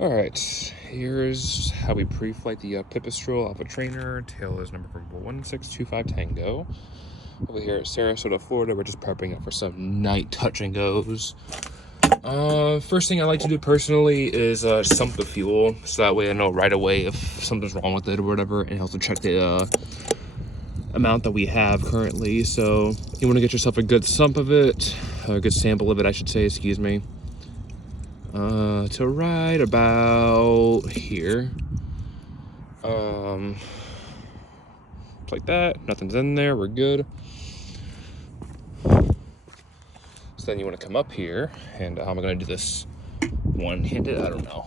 Alright, here's how we pre-flight the Pipistrel Alpha Trainer. Tail is number 1625 Tango. Over here at Sarasota, Florida, we're just prepping up for some night touch and goes. First thing I like to do personally is sump the fuel, so that way I know right away if something's wrong with it or whatever, and also check the amount that we have currently. So you want to get yourself a good sump of it, a good sample of it, I should say, excuse me. To right about here. Like that, nothing's in there, we're good. So then you want to come up here, and how am I going to do this one-handed? I don't know.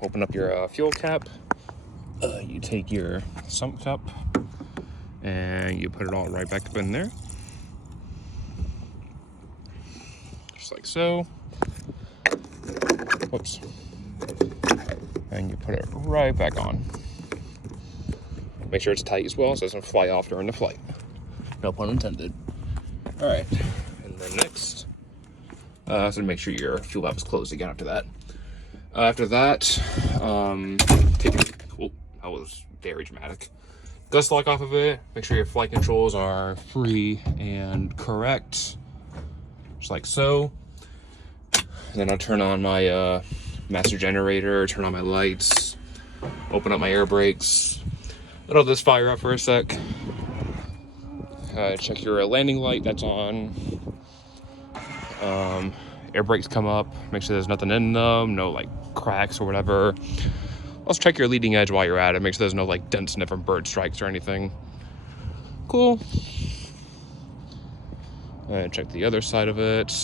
Open up your fuel cap. You take your sump cup, and you put it all right back up in there. Just like so. Whoops. And you put it right back on. Make sure it's tight as well so it doesn't fly off during the flight. No pun intended. All right, and then next, so make sure your fuel valve is closed again after that. Take your, oh, that was very dramatic. Gust lock off of it. Make sure your flight controls are free and correct, just like so. And then I'll turn on my master generator, turn on my lights, open up my air brakes, let all this fire up for a sec. Check your landing light, that's on. Air brakes come up, make sure there's nothing in them, no like cracks or whatever. Also check your leading edge while you're at it, make sure there's no like dents from bird strikes or anything. Cool. And check the other side of it.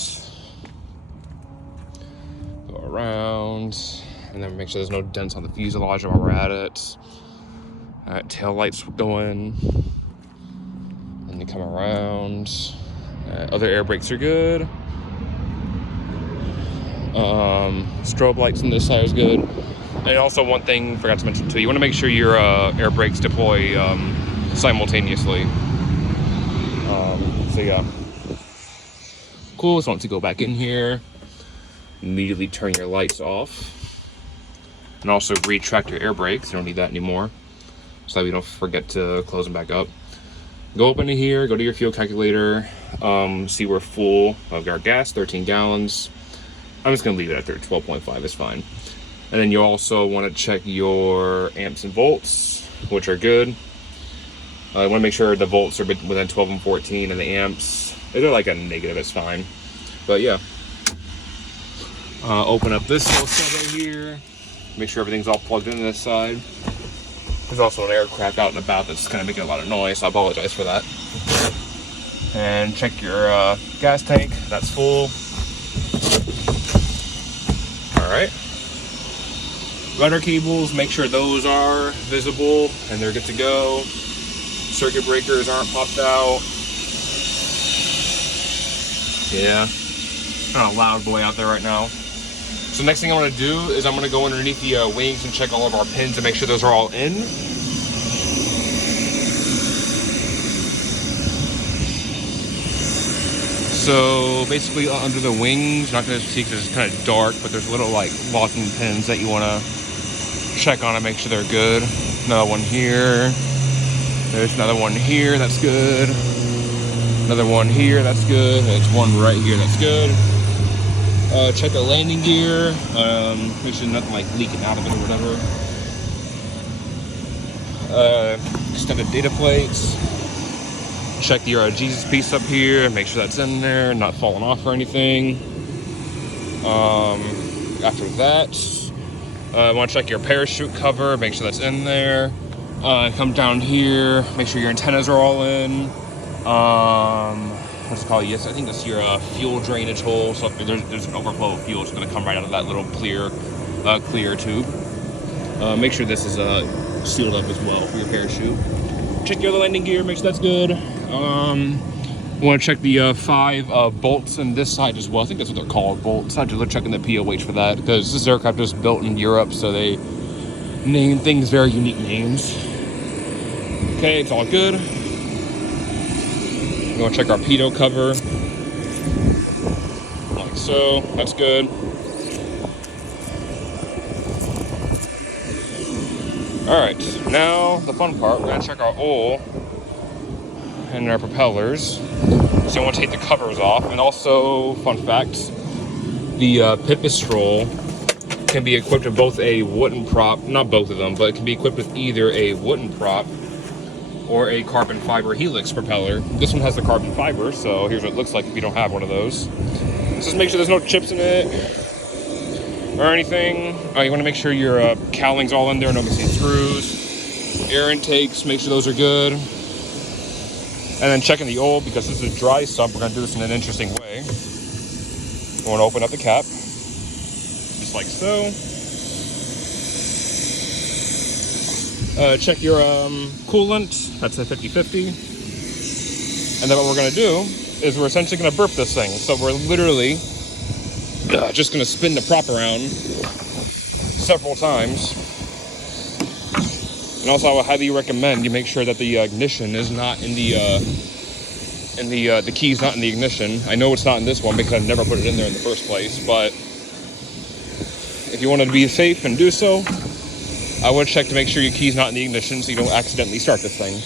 Go around, and then make sure there's no dents on the fuselage while we're at it. All right, tail lights going. Then you come around. Other air brakes are good. Strobe lights on this side is good. And also one thing I forgot to mention too, you want to make sure your air brakes deploy simultaneously. So yeah. Cool, so once you go back in here, immediately turn your lights off. And also retract your air brakes, you don't need that anymore. So that we don't forget to close them back up. Go up into here, go to your fuel calculator, see we're full of our gas, 13 gallons. I'm just gonna leave it at 12.5, it's fine. And then you also wanna check your amps and volts, which are good. You wanna make sure the volts are within 12 and 14, and the amps, if they're like a negative, it's fine. But yeah. Open up this little sub right here. Make sure everything's all plugged into this side. There's also an aircraft out and about that's kind of making a lot of noise, so I apologize for that. And check your gas tank, that's full. All right. Rudder cables, make sure those are visible and they're good to go. Circuit breakers aren't popped out. Yeah, kind of a loud boy out there right now. So next thing I'm going to do is I'm going to go underneath the wings and check all of our pins and make sure those are all in. So basically under the wings, you're not going to see because it's kind of dark, but there's little like locking pins that you want to check on and make sure they're good. Another one here. There's another one here, that's good. Another one here, that's good. There's one right here, that's good. Check the landing gear, make sure nothing like leaking out of it or whatever. Extended data plates. Check your Jesus piece up here, make sure that's in there, not falling off or anything. After that, I want to check your parachute cover, make sure that's in there. Come down here, make sure your antennas are all in. What's it called? Yes, I think that's your fuel drainage hole. So if there's an overflow of fuel, it's going to come right out of that little clear tube. Make sure this is sealed up as well for your parachute. Check your landing gear, make sure that's good. Want to check the 5 bolts in this side as well. I think that's what they're called, bolts. I have to look checking the POH for that because this aircraft was built in Europe, so they name things very unique names. Okay, it's all good. We're going to check our pitot cover, like so. That's good. Alright, now the fun part, we're gonna check our oil and our propellers. So I want to take the covers off. And also, fun fact, the Pipistrel can be equipped with both a wooden prop, not both of them, but it can be equipped with either a wooden prop or a carbon fiber helix propeller. This one has the carbon fiber, so here's what it looks like if you don't have one of those. Just make sure there's no chips in it or anything. You want to make sure your cowling's all in there, no missing screws. Air intakes, make sure those are good. And then checking the oil, because this is a dry sump, we're going to do this in an interesting way. We want to open up the cap, just like so. Check your coolant, that's a 50/50. And then what we're going to do is we're essentially going to burp this thing. So we're literally just going to spin the prop around several times. And also, I would highly recommend you make sure that the ignition is not in the key's not in the ignition. I know it's not in this one because I've never put it in there in the first place, but if you want to be safe and do so, I would check to make sure your key's not in the ignition so you don't accidentally start this thing.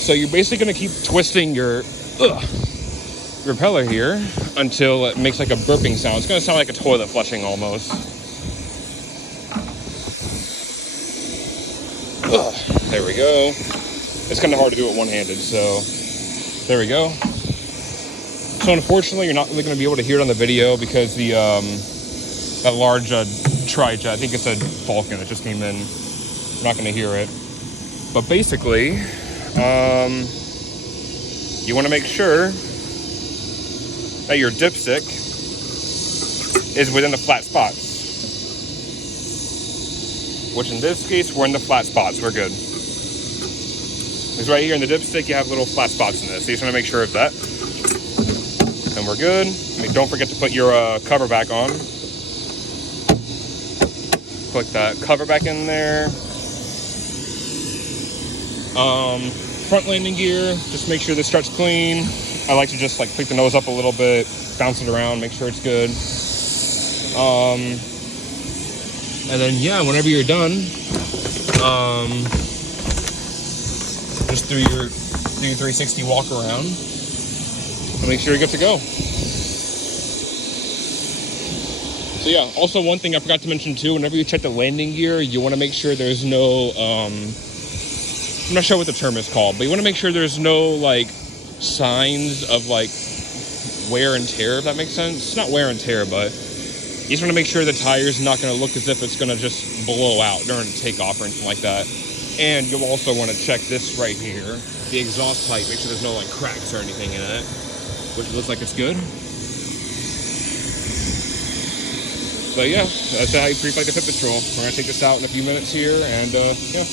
So you're basically going to keep twisting your propeller here until it makes like a burping sound. It's going to sound like a toilet flushing almost. There we go. It's kind of hard to do it one-handed, so there we go. So unfortunately, you're not really going to be able to hear it on the video because the that large tri-jet, I think it's a Falcon that just came in. You're not going to hear it. But basically, you want to make sure that your dipstick is within the flat spots. Which in this case, we're in the flat spots. We're good. Because right here in the dipstick, you have little flat spots in this. So you just want to make sure of that. And we're good. I mean, don't forget to put your cover back on. Put that cover back in there. Front landing gear, just make sure this struts clean. I like to just like pick the nose up a little bit, bounce it around, make sure it's good. And then yeah, whenever you're done, just do your 360 walk around and make sure you're good to go. So yeah, also one thing I forgot to mention too, whenever you check the landing gear, you want to make sure there's no, I'm not sure what the term is called, but you want to make sure there's no like signs of like wear and tear, if that makes sense. It's not wear and tear, but you just want to make sure the tire's not going to look as if it's going to just blow out during takeoff or anything like that. And you'll also want to check this right here, the exhaust pipe, make sure there's no like cracks or anything in it, which looks like it's good. But yeah, that's how you pre-flight the Pipistrel. We're going to take this out in a few minutes here, and yeah.